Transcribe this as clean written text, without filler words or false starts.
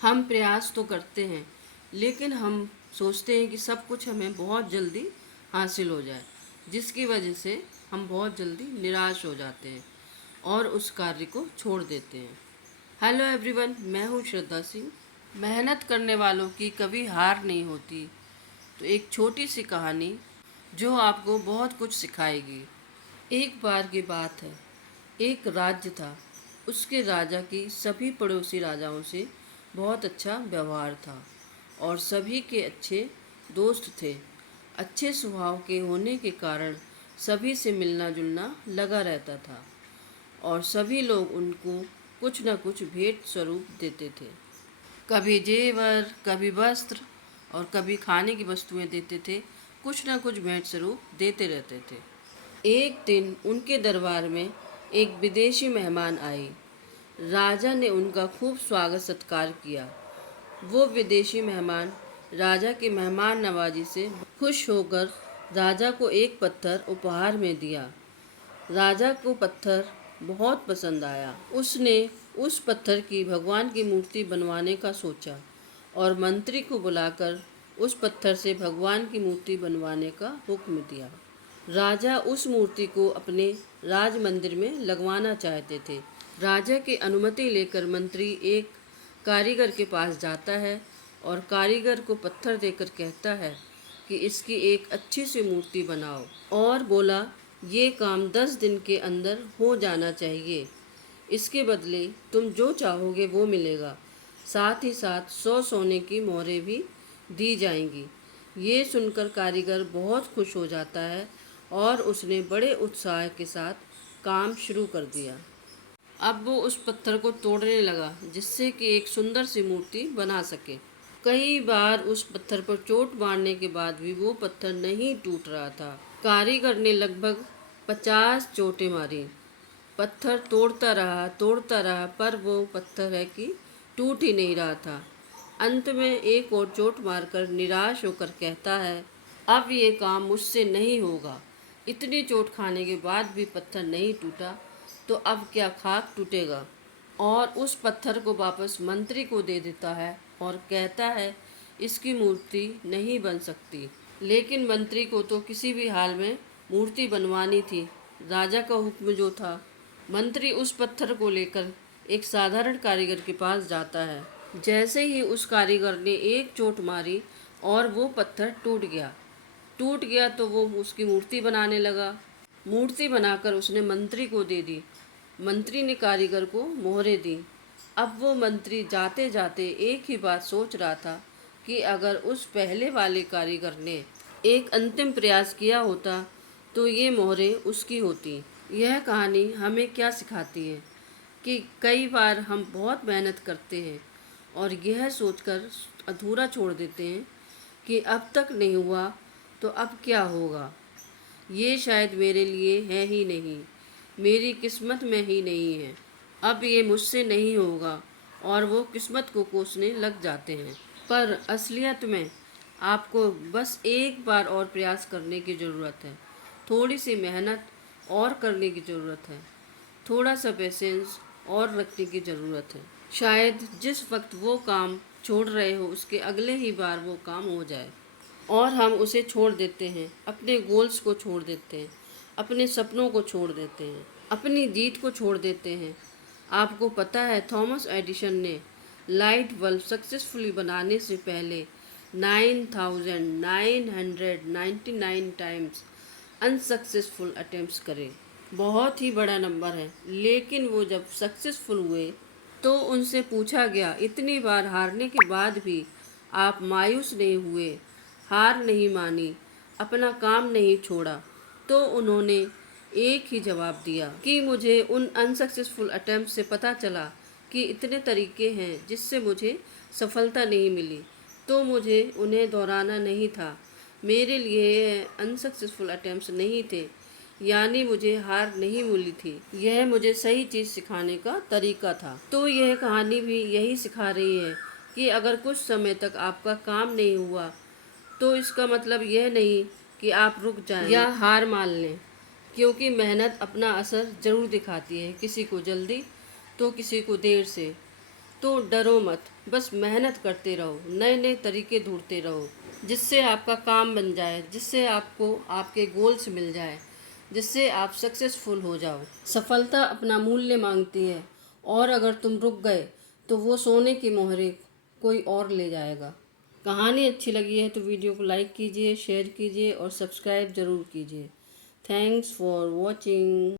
हम प्रयास तो करते हैं, लेकिन हम सोचते हैं कि सब कुछ हमें बहुत जल्दी हासिल हो जाए, जिसकी वजह से हम बहुत जल्दी निराश हो जाते हैं और उस कार्य को छोड़ देते हैं। हेलो एवरीवन, मैं हूँ श्रद्धा सिंह। मेहनत करने वालों की कभी हार नहीं होती। तो एक छोटी सी कहानी जो आपको बहुत कुछ सिखाएगी। एक बार की बात है, एक राज्य था। उसके राजा की सभी पड़ोसी राजाओं से बहुत अच्छा व्यवहार था और सभी के अच्छे दोस्त थे। अच्छे स्वभाव के होने के कारण सभी से मिलना जुलना लगा रहता था और सभी लोग उनको कुछ न कुछ भेंट स्वरूप देते थे। कभी जेवर, कभी वस्त्र और कभी खाने की वस्तुएं देते थे। कुछ न कुछ भेंट स्वरूप देते रहते थे। एक दिन उनके दरबार में एक विदेशी मेहमान आए। राजा ने उनका खूब स्वागत सत्कार किया। वो विदेशी मेहमान राजा की मेहमान नवाजी से खुश होकर राजा को एक पत्थर उपहार में दिया। राजा को पत्थर बहुत पसंद आया। उसने उस पत्थर की भगवान की मूर्ति बनवाने का सोचा और मंत्री को बुलाकर उस पत्थर से भगवान की मूर्ति बनवाने का हुक्म दिया। राजा उस मूर्ति को अपने राज मंदिर में लगवाना चाहते थे। राजा की अनुमति लेकर मंत्री एक कारीगर के पास जाता है और कारीगर को पत्थर देकर कहता है कि इसकी एक अच्छी सी मूर्ति बनाओ, और बोला ये काम 10 दिन के अंदर हो जाना चाहिए। इसके बदले तुम जो चाहोगे वो मिलेगा। साथ ही साथ 100 सोने की मोहरें भी दी जाएंगी। ये सुनकर कारीगर बहुत खुश हो जाता है और उसने बड़े उत्साह के साथ काम शुरू कर दिया। अब वो उस पत्थर को तोड़ने लगा जिससे कि एक सुंदर सी मूर्ति बना सके। कई बार उस पत्थर पर चोट मारने के बाद भी वो पत्थर नहीं टूट रहा था। कारीगर ने लगभग 50 चोटें मारी। पत्थर तोड़ता रहा, पर वो पत्थर है कि टूट ही नहीं रहा था। अंत में एक और चोट मारकर निराश होकर कहता है, अब ये काम मुझसे नहीं होगा। इतनी चोट खाने के बाद भी पत्थर नहीं टूटा, तो अब क्या खाक टूटेगा। और उस पत्थर को वापस मंत्री को दे देता है और कहता है इसकी मूर्ति नहीं बन सकती। लेकिन मंत्री को तो किसी भी हाल में मूर्ति बनवानी थी, राजा का हुक्म जो था। मंत्री उस पत्थर को लेकर एक साधारण कारीगर के पास जाता है। जैसे ही उस कारीगर ने एक चोट मारी और वो पत्थर टूट गया तो वो उसकी मूर्ति बनाने लगा। मूर्ति बनाकर उसने मंत्री को दे दी। मंत्री ने कारीगर को मोहरें दी। अब वो मंत्री जाते जाते एक ही बात सोच रहा था कि अगर उस पहले वाले कारीगर ने एक अंतिम प्रयास किया होता तो ये मोहरें उसकी होती। यह कहानी हमें क्या सिखाती है कि कई बार हम बहुत मेहनत करते हैं और यह सोचकर अधूरा छोड़ देते हैं कि अब तक नहीं हुआ तो अब क्या होगा, ये शायद मेरे लिए है ही नहीं, मेरी किस्मत में ही नहीं है, अब ये मुझसे नहीं होगा, और वो किस्मत को कोसने लग जाते हैं। पर असलियत में आपको बस एक बार और प्रयास करने की ज़रूरत है। थोड़ी सी मेहनत और करने की ज़रूरत है। थोड़ा सा पेशेंस और रखने की ज़रूरत है। शायद जिस वक्त वो काम छोड़ रहे हो उसके अगले ही बार वो काम हो जाए। और हम उसे छोड़ देते हैं, अपने गोल्स को छोड़ देते हैं, अपने सपनों को छोड़ देते हैं, अपनी जीत को छोड़ देते हैं। आपको पता है थॉमस एडिसन ने लाइट बल्ब सक्सेसफुली बनाने से पहले 9999 टाइम्स अनसक्सेसफुल अटेम्प्ट्स करे। बहुत ही बड़ा नंबर है। लेकिन वो जब सक्सेसफुल हुए तो उनसे पूछा गया, इतनी बार हारने के बाद भी आप मायूस नहीं हुए, हार नहीं मानी, अपना काम नहीं छोड़ा। तो उन्होंने एक ही जवाब दिया कि मुझे उन अनसक्सेसफुल अटेम्प्ट से पता चला कि इतने तरीके हैं जिससे मुझे सफलता नहीं मिली, तो मुझे उन्हें दोहराना नहीं था। मेरे लिए अनसक्सेसफुल अटेम्प्ट्स नहीं थे, यानी मुझे हार नहीं मिली थी। यह मुझे सही चीज़ सिखाने का तरीका था। तो यह कहानी भी यही सिखा रही है कि अगर कुछ समय तक आपका काम नहीं हुआ तो इसका मतलब यह नहीं कि आप रुक जाएं या हार मान लें, क्योंकि मेहनत अपना असर ज़रूर दिखाती है, किसी को जल्दी तो किसी को देर से। तो डरो मत, बस मेहनत करते रहो, नए नए तरीके ढूंढते रहो, जिससे आपका काम बन जाए, जिससे आपको आपके गोल्स मिल जाए, जिससे आप सक्सेसफुल हो जाओ। सफलता अपना मूल्य मांगती है, और अगर तुम रुक गए तो वो सोने की मोहरें कोई और ले जाएगा। कहानी अच्छी लगी है तो वीडियो को लाइक कीजिए, शेयर कीजिए और सब्सक्राइब ज़रूर कीजिए। Thanks for watching.